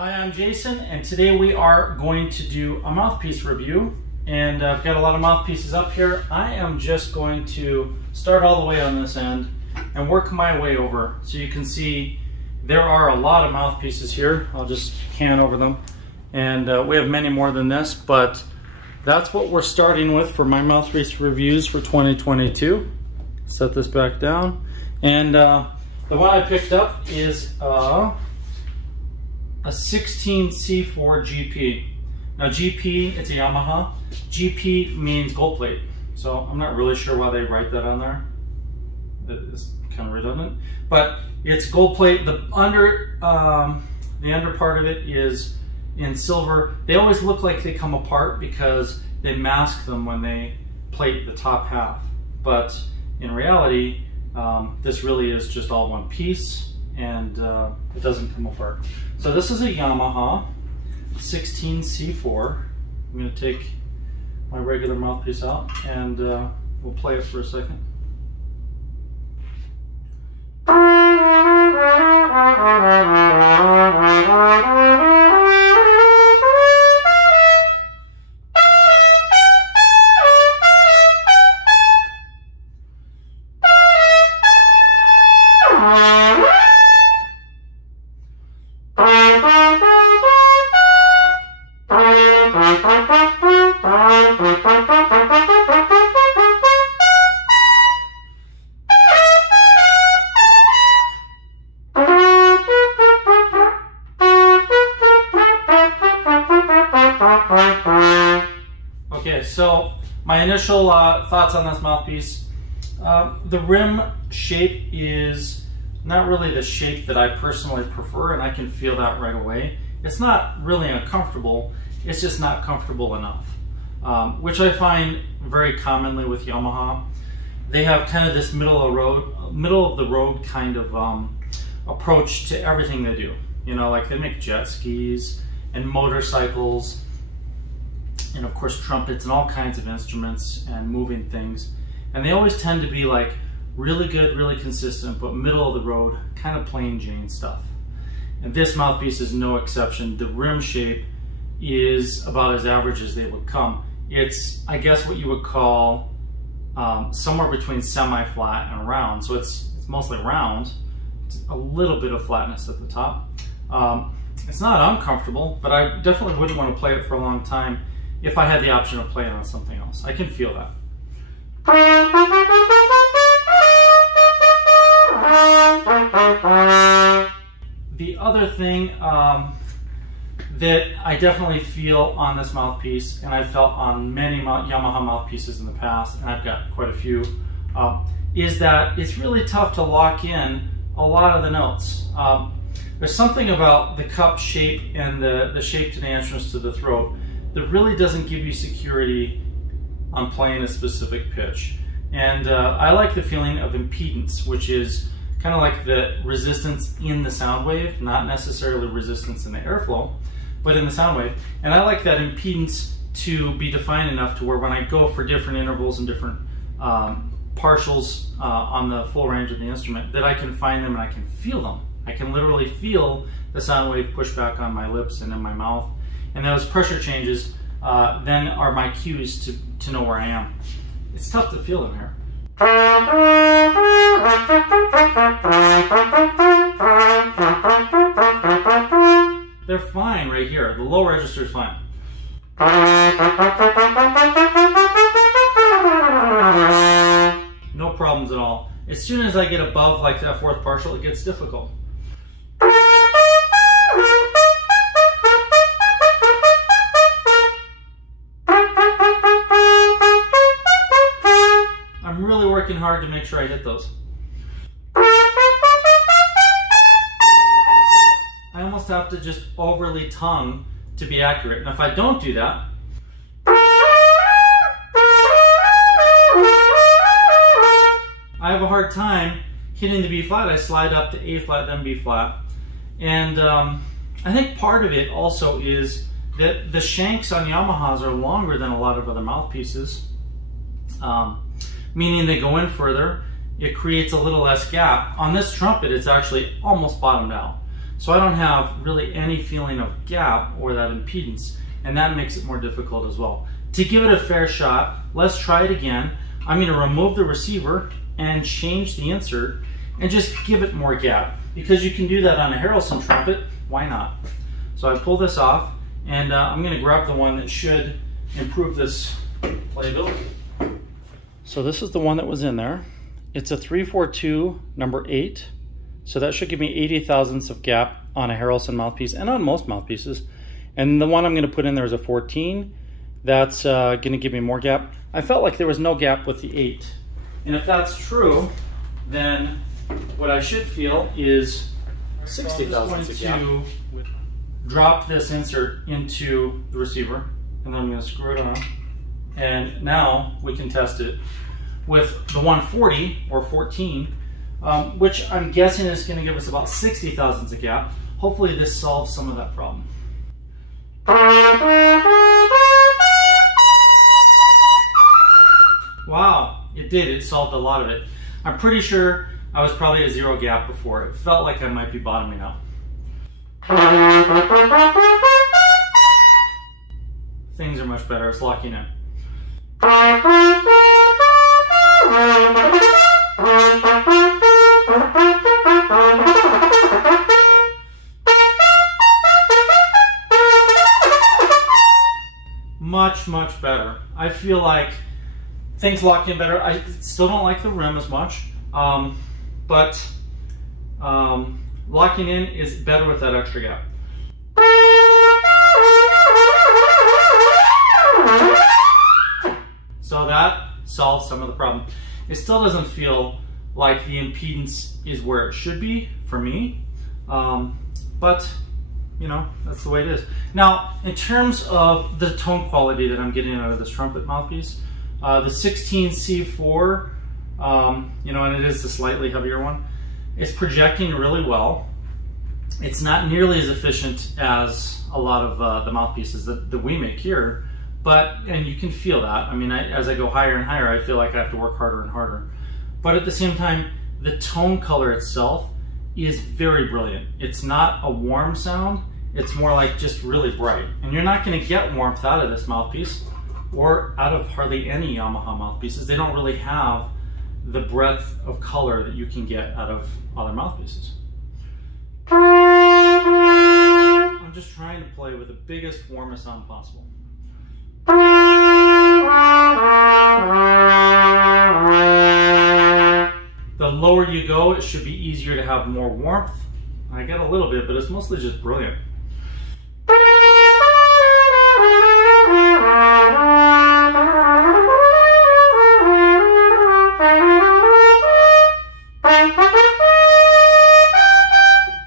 Hi, I'm Jason, and today we are going to do a mouthpiece review. And I've got a lot of mouthpieces up here. I am just going to start all the way on this end and work my way over. So you can see there are a lot of mouthpieces here. I'll just can over them. And we have many more than this, but that's what we're starting with for my mouthpiece reviews for 2022. Set this back down. And the one I picked up is a 16C4-GP. Now GP, it's a Yamaha. GP means gold plate. So I'm not really sure why they write that on there. It's kind of redundant. But it's gold plate. The under part of it is in silver. They always look like they come apart because they mask them when they plate the top half. But in reality, this really is just all one piece. And it doesn't come apart. So this is a Yamaha 16C4. I'm going to take my regular mouthpiece out and we'll play it for a second. Okay, so my initial thoughts on this mouthpiece. The rim shape is not really the shape that I personally prefer, and I can feel that right away. It's not really uncomfortable, it's just not comfortable enough, which I find very commonly with Yamaha. They have kind of this middle of the road kind of approach to everything they do. You know, like they make jet skis and motorcycles, and of course trumpets and all kinds of instruments and moving things. And they always tend to be like really good, really consistent, but middle of the road, kind of plain Jane stuff. And this mouthpiece is no exception. The rim shape is about as average as they would come. It's, I guess, what you would call somewhere between semi-flat and round. So it's mostly round. It's a little bit of flatness at the top. It's not uncomfortable, but I definitely wouldn't want to play it for a long time if I had the option of playing on something else. I can feel that. The other thing that I definitely feel on this mouthpiece, and I've felt on many Yamaha mouthpieces in the past, and I've got quite a few, is that it's really tough to lock in a lot of the notes. There's something about the cup shape and the shape to the entrance to the throat that really doesn't give you security on playing a specific pitch. And I like the feeling of impedance, which is kind of like the resistance in the sound wave, not necessarily resistance in the airflow, but in the sound wave. And I like that impedance to be defined enough to where when I go for different intervals and different partials on the full range of the instrument, that I can find them and I can feel them. I can literally feel the sound wave push back on my lips and in my mouth. And those pressure changes then are my cues to know where I am. It's tough to feel them here. They're fine right here. The low register is fine. No problems at all. As soon as I get above like that fourth partial, it gets difficult. I'm really working hard to make sure I hit those. I almost have to just overly tongue to be accurate. And if I don't do that, I have a hard time hitting the B flat. I slide up to A flat, then B flat. And I think part of it also is that the shanks on Yamahas are longer than a lot of other mouthpieces. Meaning they go in further, it creates a little less gap. On this trumpet, it's actually almost bottomed out. So I don't have really any feeling of gap or that impedance, and that makes it more difficult as well. To give it a fair shot, let's try it again. I'm going to remove the receiver and change the insert and just give it more gap, because you can do that on a Harrelson trumpet. Why not? So I pull this off, and I'm going to grab the one that should improve this playability. So this is the one that was in there. It's a 342 number 8. So that should give me 80 thousandths of gap on a Harrelson mouthpiece and on most mouthpieces. And the one I'm going to put in there is a 14. That's going to give me more gap. I felt like there was no gap with the 8. And if that's true, then what I should feel is 60 thousandths of gap. Drop this insert into the receiver, and then I'm going to screw it on. And now we can test it with the 140 or 14, which I'm guessing is going to give us about 60 thousandths of gap. Hopefully this solves some of that problem. Wow, it did. It solved a lot of it. I'm pretty sure I was probably a 0 gap before. It felt like I might be bottoming out. Things are much better. It's locking in. Much better. I feel like things lock in better. I still don't like the rim as much, but locking in is better with that extra gap. So that solves some of the problem. It still doesn't feel like the impedance is where it should be for me, but you know, that's the way it is. Now, in terms of the tone quality that I'm getting out of this trumpet mouthpiece, the 16C4, you know, and it is the slightly heavier one, it's projecting really well. It's not nearly as efficient as a lot of the mouthpieces that we make here, and you can feel that. I mean, as I go higher and higher, I feel like I have to work harder and harder. But at the same time, the tone color itself is very brilliant. It's not a warm sound, it's more like just really bright. And you're not going to get warmth out of this mouthpiece, or out of hardly any Yamaha mouthpieces. They don't really have the breadth of color that you can get out of other mouthpieces. I'm just trying to play with the biggest, warmest sound possible. The lower you go, it should be easier to have more warmth. I get a little bit, but it's mostly just brilliant.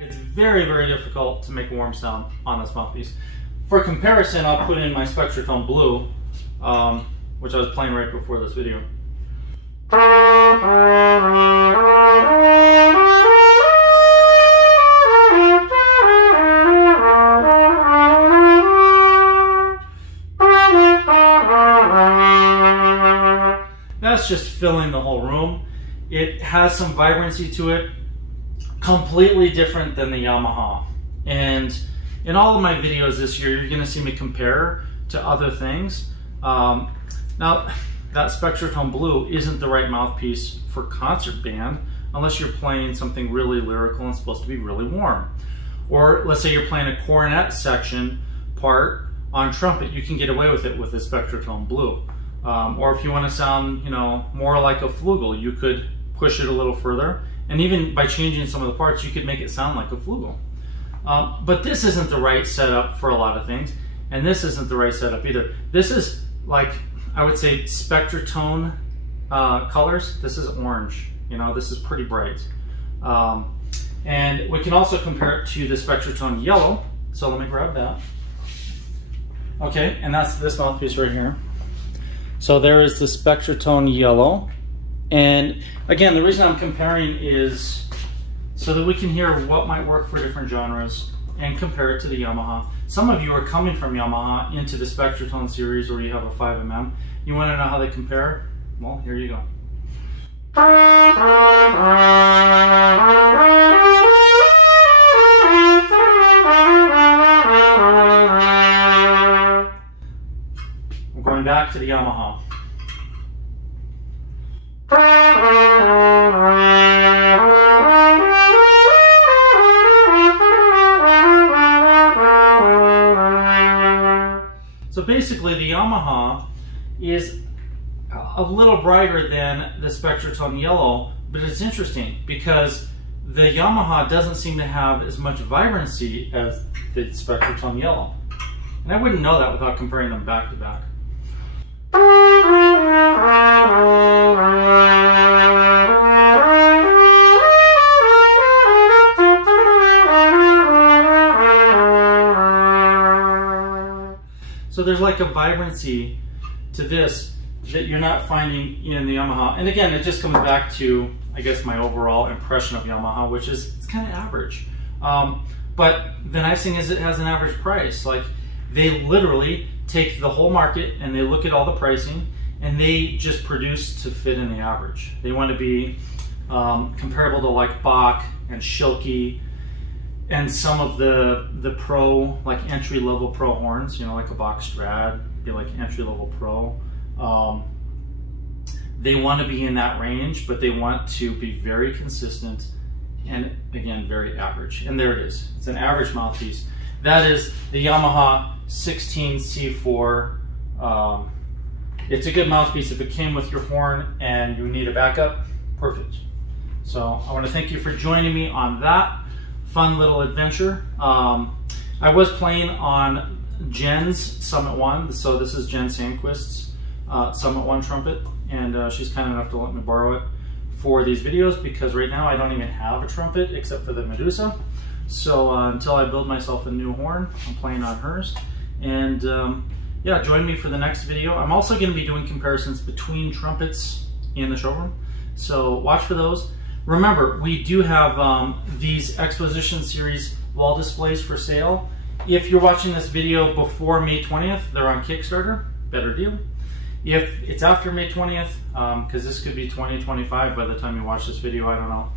It's very, very difficult to make a warm sound on this mouthpiece. For comparison, I'll put in my Spectratone Blue, which I was playing right before this video. That's just filling the whole room. It has some vibrancy to it, completely different than the Yamaha. And in all of my videos this year, you're gonna see me compare to other things. Now, that Spectratone Blue isn't the right mouthpiece for concert band unless you're playing something really lyrical and supposed to be really warm. Or let's say you're playing a cornet section part on trumpet, you can get away with it with the Spectratone Blue. Or if you want to sound, you know, more like a flugel, you could push it a little further. And even by changing some of the parts, you could make it sound like a flugel. But this isn't the right setup for a lot of things. And this isn't the right setup either. This is like, I would say, Spectratone colors. This is orange. You know, this is pretty bright. And we can also compare it to the Spectratone Yellow. So let me grab that. Okay, and that's this mouthpiece right here. So there is the Spectratone Yellow. And again, the reason I'm comparing is so that we can hear what might work for different genres and compare it to the Yamaha. Some of you are coming from Yamaha into the Spectratone series, or you have a 5mm. You want to know how they compare? Well, here you go. back to the Yamaha. So basically the Yamaha is a little brighter than the Spectratone Yellow, but it's interesting because the Yamaha doesn't seem to have as much vibrancy as the Spectratone Yellow. And I wouldn't know that without comparing them back to back. So there's like a vibrancy to this that you're not finding in the Yamaha. And again, it just comes back to, I guess, my overall impression of Yamaha, which is it's kind of average. But the nice thing is it has an average price. Like, they literally take the whole market and they look at all the pricing and they just produce to fit in the average. They want to be comparable to like Bach and Schilke and some of the pro, like entry-level pro horns, you know, like a Bach Strad, be like entry-level pro. They want to be in that range, but they want to be very consistent and, again, very average. And there it is. It's an average mouthpiece. That is the Yamaha 16C4. It's a good mouthpiece. If it came with your horn and you need a backup, perfect. So I want to thank you for joining me on that fun little adventure. I was playing on Jen's Summit 1, so this is Jen Sandquist's Summit 1 trumpet, and she's kind enough to let me borrow it for these videos because right now I don't even have a trumpet except for the Medusa. So until I build myself a new horn, I'm playing on hers. And yeah, join me for the next video. I'm also going to be doing comparisons between trumpets in the showroom, so watch for those. Remember, we do have these Exposition Series wall displays for sale. If you're watching this video before May 20th, they're on Kickstarter, better deal. If it's after May 20th, because this could be 2025 by the time you watch this video, I don't know,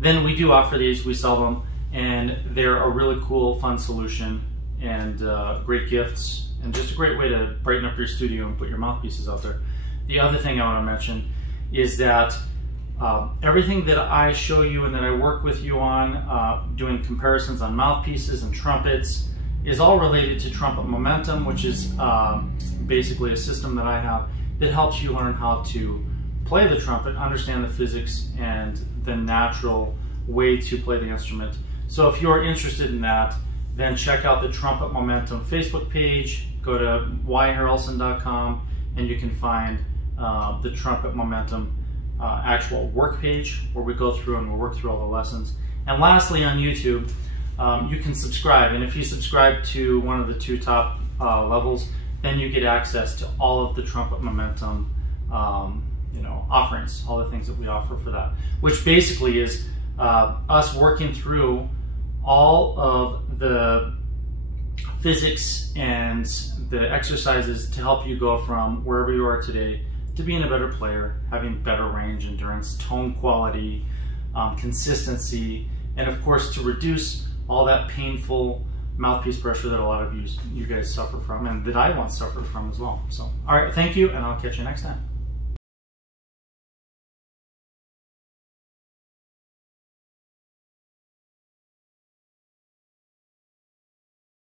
then we do offer these, we sell them, and they're a really cool, fun solution, and great gifts, and just a great way to brighten up your studio and put your mouthpieces out there. The other thing I want to mention is that everything that I show you and that I work with you on, doing comparisons on mouthpieces and trumpets, is all related to Trumpet Momentum, which is basically a system that I have that helps you learn how to play the trumpet, understand the physics and the natural way to play the instrument. So if you're interested in that, then check out the Trumpet Momentum Facebook page, go to yharrelson.com, and you can find the Trumpet Momentum actual work page where we go through and we'll work through all the lessons. And lastly, on YouTube, you can subscribe, and if you subscribe to one of the two top levels, then you get access to all of the Trumpet Momentum offerings, all the things that we offer for that, which basically is us working through all of the physics and the exercises to help you go from wherever you are today to being a better player, having better range, endurance, tone quality, consistency, and of course to reduce all that painful mouthpiece pressure that a lot of you guys suffer from and that I once suffered from as well. So, all right, thank you, and I'll catch you next time.